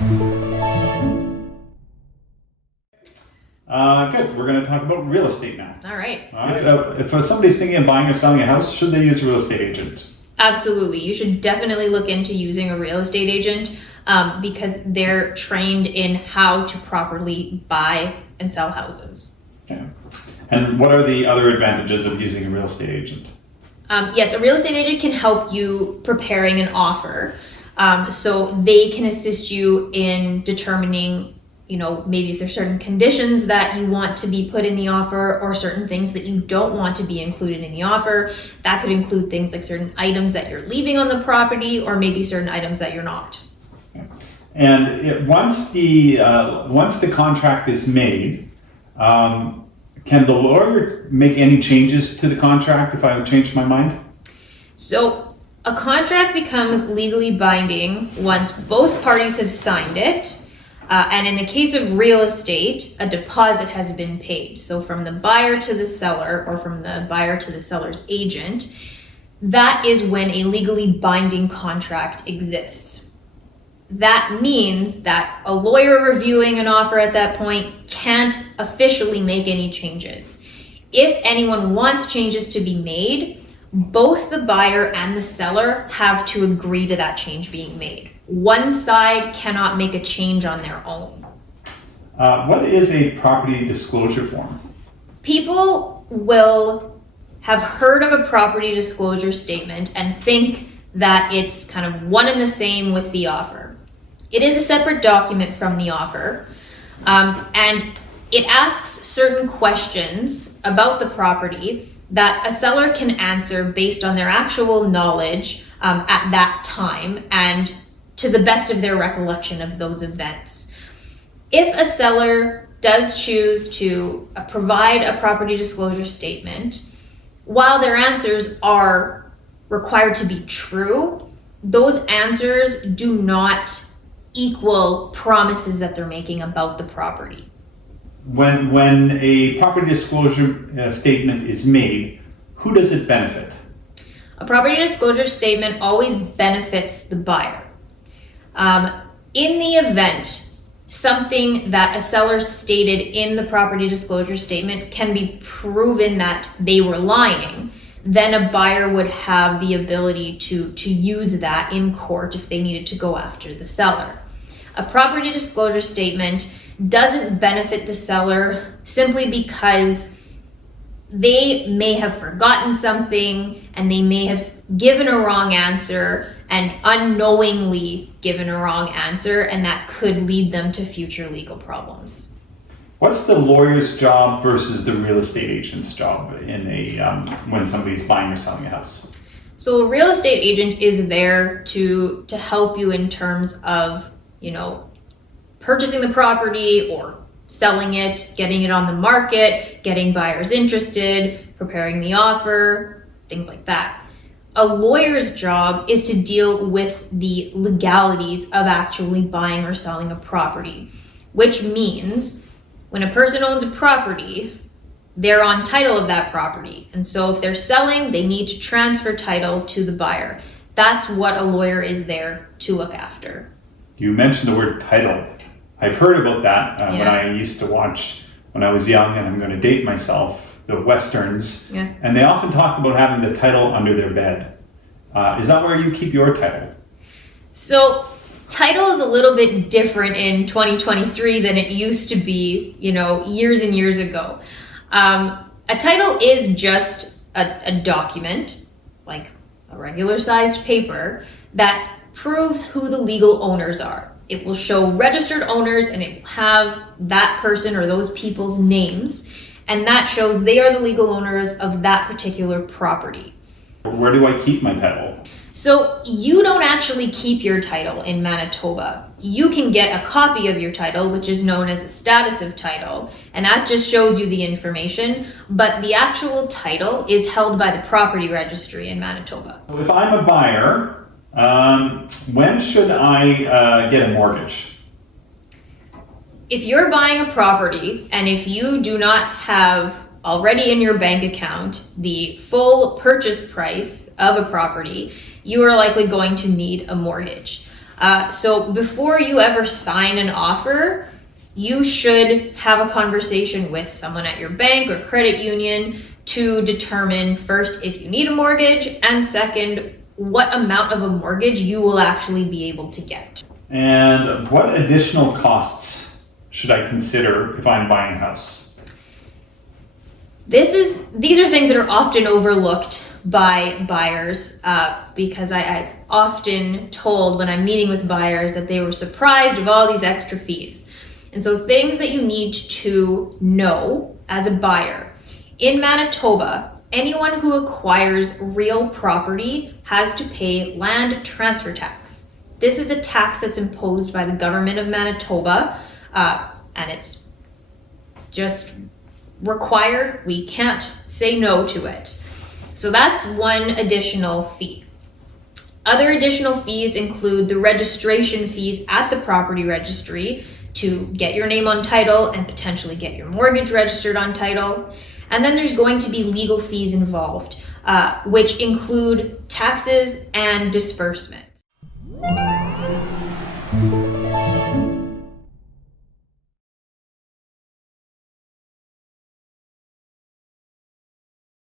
Good. We're going to talk about real estate now. All right. If somebody's thinking of buying or selling a house, should they use a real estate agent? Absolutely. You should definitely look into using a real estate agent because they're trained in how to properly buy and sell houses. Okay. And what are the other advantages of using a real estate agent? Yes, a real estate agent can help you preparing an offer. So they can assist you in determining, maybe if there's certain conditions that you want to be put in the offer or certain things that you don't want to be included in the offer. That could include things like certain items that you're leaving on the property or maybe certain items that you're not. Okay. And once the contract is made, can the lawyer make any changes to the contract if I change my mind? So a contract becomes legally binding once both parties have signed it. And in the case of real estate, a deposit has been paid. So from the buyer to the seller or from the buyer to the seller's agent, that is when a legally binding contract exists. That means that a lawyer reviewing an offer at that point can't officially make any changes. If anyone wants changes to be made, both the buyer and the seller have to agree to that change being made. One side cannot make a change on their own. What is a property disclosure form? People will have heard of a property disclosure statement and think that it's kind of one and the same with the offer. It is a separate document from the offer, and it asks certain questions about the property that a seller can answer based on their actual knowledge at that time and to the best of their recollection of those events. If a seller does choose to provide a property disclosure statement, while their answers are required to be true, those answers do not equal promises that they're making about the property. When a property disclosure statement is made, who does it benefit? A property disclosure statement always benefits the buyer. In the event something that a seller stated in the property disclosure statement can be proven that they were lying, then a buyer would have the ability to use that in court if they needed to go after the seller. A property disclosure statement doesn't benefit the seller simply because they may have forgotten something and they may have given a wrong answer and unknowingly given a wrong answer, and that could lead them to future legal problems. What's the lawyer's job versus the real estate agent's job in when somebody's buying or selling a house? So a real estate agent is there to help you in terms of, purchasing the property or selling it, getting it on the market, getting buyers interested, preparing the offer, things like that. A lawyer's job is to deal with the legalities of actually buying or selling a property, which means when a person owns a property, they're on title of that property. And so if they're selling, they need to transfer title to the buyer. That's what a lawyer is there to look after. You mentioned the word title. I've heard about that when I used to watch, when I was young, and I'm going to date myself, the Westerns. Yeah. And they often talk about having the title under their bed. Is that where you keep your title? So title is a little bit different in 2023 than it used to be, years and years ago. A title is just a document, like a regular sized paper, that proves who the legal owners are. It will show registered owners and it will have that person or those people's names, and that shows they are the legal owners of that particular property. Where do I keep my title? So you don't actually keep your title in Manitoba. You can get a copy of your title, which is known as a status of title, and that just shows you the information, but the actual title is held by the property registry in Manitoba. If I'm a buyer, when should I get a mortgage? If you're buying a property and if you do not have already in your bank account the full purchase price of a property, you are likely going to need a mortgage. So before you ever sign an offer, you should have a conversation with someone at your bank or credit union to determine first if you need a mortgage, and second, what amount of a mortgage you will actually be able to get. And what additional costs should I consider if I'm buying a house? These are things that are often overlooked by buyers because I often told when I'm meeting with buyers that they were surprised of all these extra fees. And so things that you need to know as a buyer. In Manitoba, anyone who acquires real property has to pay land transfer tax. This is a tax that's imposed by the government of Manitoba, and it's just required. We can't say no to it. So that's one additional fee. Other additional fees include the registration fees at the property registry to get your name on title and potentially get your mortgage registered on title. And then there's going to be legal fees involved, which include taxes and disbursement.